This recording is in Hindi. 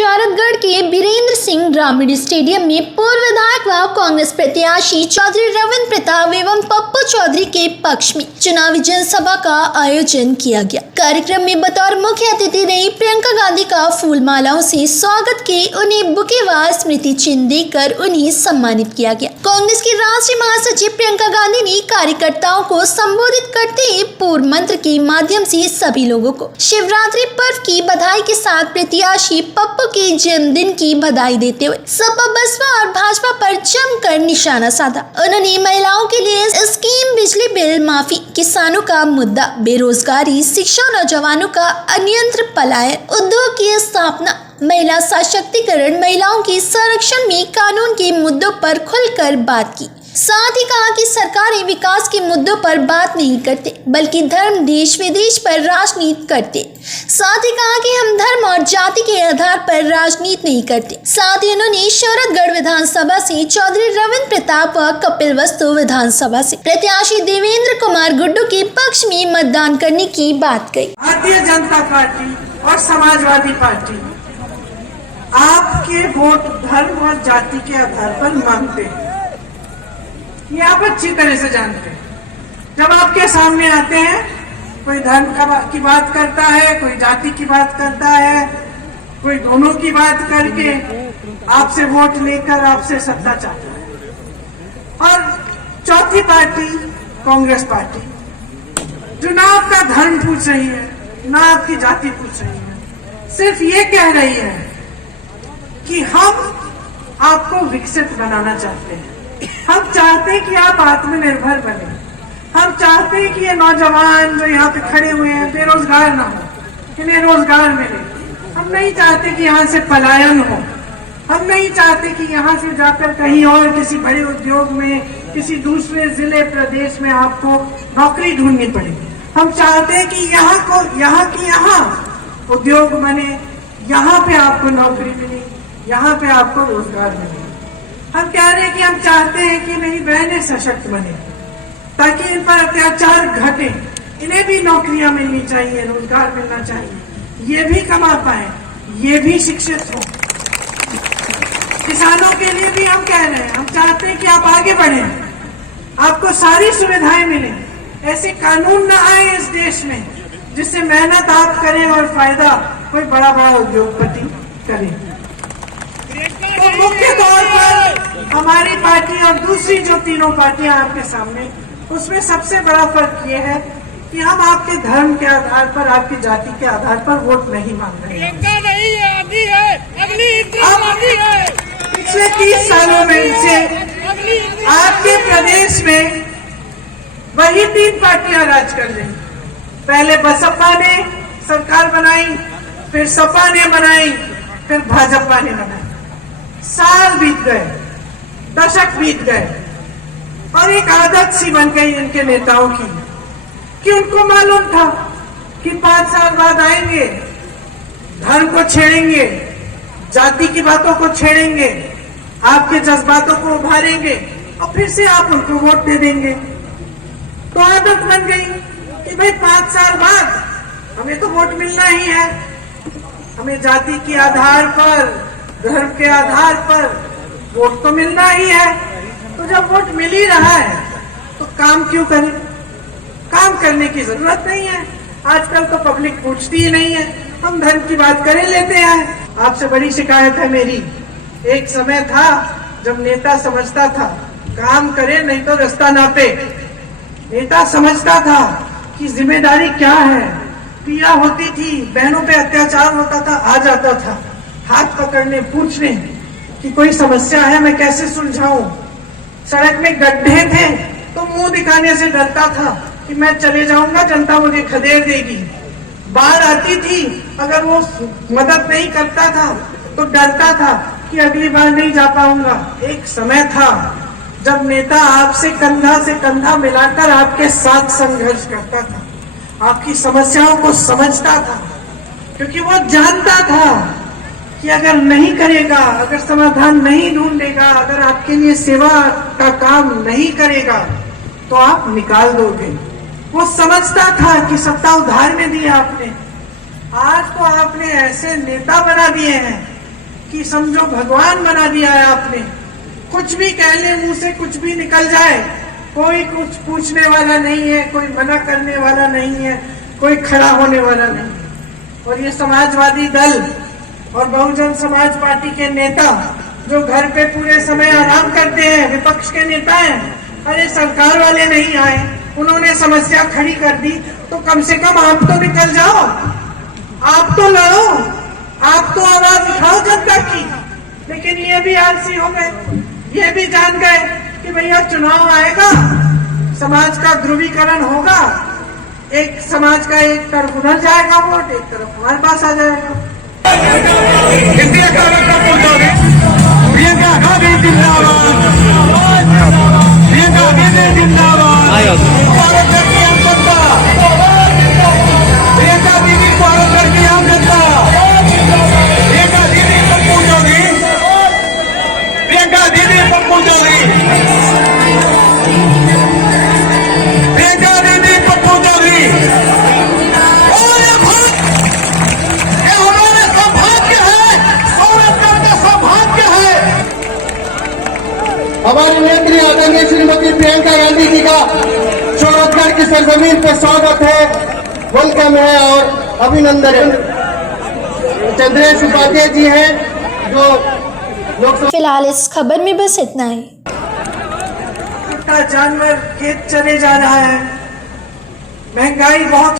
शरदगढ़ के बीरेंद्र सिंह ग्रामीण स्टेडियम में पूर्व विधायक व कांग्रेस प्रत्याशी चौधरी रविंद्र प्रताप एवं पप्पू चौधरी के पक्ष में चुनावी जनसभा का आयोजन किया गया। कार्यक्रम में बतौर मुख्य अतिथि रही प्रियंका गांधी का फूल मालाओं से स्वागत के उन्हें बुके व स्मृति चिन्ह देकर उन्हें सम्मानित किया गया। कांग्रेस की राष्ट्रीय महासचिव प्रियंका गांधी ने कार्यकर्ताओं को संबोधित करते हुए पूर्व मंत्र के माध्यम से सभी लोगों को शिवरात्रि पर्व की बधाई के साथ प्रत्याशी पप्पू के जन्मदिन की बधाई देते हुए सपा बसपा और भाजपा पर जमकर निशाना साधा। उन्होंने महिलाओं के लिए स्कीम, बिजली बिल माफी, किसानों का मुद्दा, बेरोजगारी, शिक्षा, नौजवानों का अन्यंत्र पलायन, उद्योग की स्थापना, महिला सशक्तिकरण, महिलाओं के संरक्षण में कानून के मुद्दों पर खुलकर बात की। साथ ही कहा कि सरकारें विकास के मुद्दों पर बात नहीं करते बल्कि धर्म, देश विदेश पर राजनीति करते। साथ ही कहा कि हम धर्म और जाति के आधार पर राजनीति नहीं करते। साथ ही उन्होंने शरदगढ़ विधानसभा से चौधरी रविंद्र प्रताप व कपिलवस्तु विधानसभा से प्रत्याशी देवेंद्र कुमार गुड्डू के पक्ष में मतदान करने की बात कही। भारतीय जनता पार्टी और समाजवादी पार्टी आपके वोट धर्म और जाति के आधार पर मांगते हैं, ये आप अच्छी तरह से जानते हैं। जब आपके सामने आते हैं, कोई धर्म की बात करता है, कोई जाति की बात करता है, कोई दोनों की बात करके आपसे वोट लेकर आपसे सत्ता चाहता है। और चौथी पार्टी कांग्रेस पार्टी जो ना आपका धर्म पूछ रही है, ना आपकी जाति पूछ रही है, सिर्फ ये कह रही है कि हम आपको विकसित बनाना चाहते हैं। हम चाहते हैं कि आप आत्मनिर्भर बने। हम चाहते हैं कि ये नौजवान जो यहाँ पे खड़े हुए हैं बेरोजगार ना हो, इन्हें रोजगार मिले। हम नहीं चाहते कि यहाँ से पलायन हो। हम नहीं चाहते कि यहाँ से जाकर कहीं और किसी बड़े उद्योग में, किसी दूसरे जिले प्रदेश में आपको नौकरी ढूंढनी पड़े। हम चाहते हैं कि यहाँ उद्योग बने, यहाँ पे आपको नौकरी मिले, यहाँ पे आपको रोजगार मिले। हम कह रहे हैं कि हम चाहते हैं कि मेरी बहनें सशक्त बने ताकि इन पर अत्याचार घटे, इन्हें भी नौकरियां मिलनी चाहिए, रोजगार मिलना चाहिए, ये भी कमा पाए, ये भी शिक्षित हो। किसानों के लिए भी हम कह रहे हैं, हम चाहते हैं कि आप आगे बढ़ें, आपको सारी सुविधाएं मिले, ऐसे कानून न आए इस देश में जिससे मेहनत आप करें और फायदा कोई बड़ा बड़ा उद्योगपति करे। तो मुख्य तौर पर हमारी पार्टी और दूसरी जो तीनों पार्टियां आपके सामने, उसमें सबसे बड़ा फर्क ये है कि हम आपके धर्म के आधार पर, आपकी जाति के आधार पर वोट नहीं मांग रहे हैं। पिछले 30 सालों में से आपके प्रदेश में वही 3 पार्टियां राज कर रही। पहले बसपा ने सरकार बनाई, फिर सपा ने बनाई, फिर भाजपा ने बनाई। साल बीत गए, दशक बीत गए और एक आदत सी बन गई इनके नेताओं की कि उनको मालूम था कि 5 साल बाद आएंगे, धर्म को छेड़ेंगे, जाति की बातों को छेड़ेंगे, आपके जज्बातों को उभारेंगे और फिर से आप उनको वोट दे देंगे। तो आदत बन गई कि भाई 5 साल बाद हमें तो वोट मिलना ही है, हमें जाति के आधार पर, धर्म के आधार पर वोट तो मिलना ही है। तो जब वोट मिल ही रहा है तो काम क्यों करें? काम करने की जरूरत नहीं है। आजकल तो पब्लिक पूछती ही नहीं है, हम धर्म की बात करे लेते हैं। आपसे बड़ी शिकायत है मेरी। एक समय था जब नेता समझता था काम करे नहीं तो रास्ता नापे। नेता समझता था कि जिम्मेदारी क्या है। पीड़ा होती थी, बहनों पे अत्याचार होता था, आ जाता था हाथ पकड़ने, पूछने कि कोई समस्या है, मैं कैसे सुलझाऊं। सड़क में गड्ढे थे तो मुंह दिखाने से डरता था कि मैं चले जाऊंगा, जनता मुझे खदेड़ देगी। बाढ़ आती थी, अगर वो मदद नहीं करता था तो डरता था कि अगली बार नहीं जा पाऊंगा। एक समय था जब नेता आपसे कंधा से कंधा मिलाकर आपके साथ संघर्ष करता था, आपकी समस्याओं को समझता था, क्योंकि वो जानता था कि अगर नहीं करेगा, अगर समाधान नहीं ढूंढेगा, अगर आपके लिए सेवा का काम नहीं करेगा तो आप निकाल दोगे। वो समझता था कि सत्ता उधार में दी आपने। आज तो आपने ऐसे नेता बना दिए हैं कि समझो भगवान बना दिया है आपने। कुछ भी कह ले, मुंह से कुछ भी निकल जाए, कोई कुछ पूछने वाला नहीं है, कोई मना करने वाला नहीं है, कोई खड़ा होने वाला नहीं है। और ये समाजवादी दल और बहुजन समाज पार्टी के नेता जो घर पे पूरे समय आराम करते हैं, विपक्ष के नेता हैं, अरे सरकार वाले नहीं आए, उन्होंने समस्या खड़ी कर दी, तो कम से कम आप तो निकल जाओ, आप तो लड़ो, आप तो आवाज उठाओ जनता की। लेकिन ये भी आलसी हो गए, ये भी जान गए कि भैया चुनाव आएगा, समाज का ध्रुवीकरण होगा, एक समाज का एक तरफ उधर जाएगा वोट, एक तरफ हमारे पास आ जाएगा। प्रियंका गांधी जिंदाबाद, प्रियंका गांधी जिंदाबाद, स्वागत करती हम जनता, प्रियंका दीदी स्वागत करती हम जनता, प्रियंका दीदी पप्पू चौधरी, प्रियंका दीदी पप्पू चौधरी, प्रियंका दीदी पप्पू चौधरी। और ये हमारे सौभाग्य है, सौरभगढ़ का सौभाग्य है। हमारी नेत्री आदरणीय श्रीमती प्रियंका गांधी जी का सौरभगढ़ की सरजमीन पर स्वागत है, वेलकम है और अभिनंदन है। चंद्रेश उपाध्याय जी हैं जो लोकसभा। फिलहाल इस खबर में बस इतना ही। कुत्ता जानवर खेत चले जा रहा है, महंगाई बहुत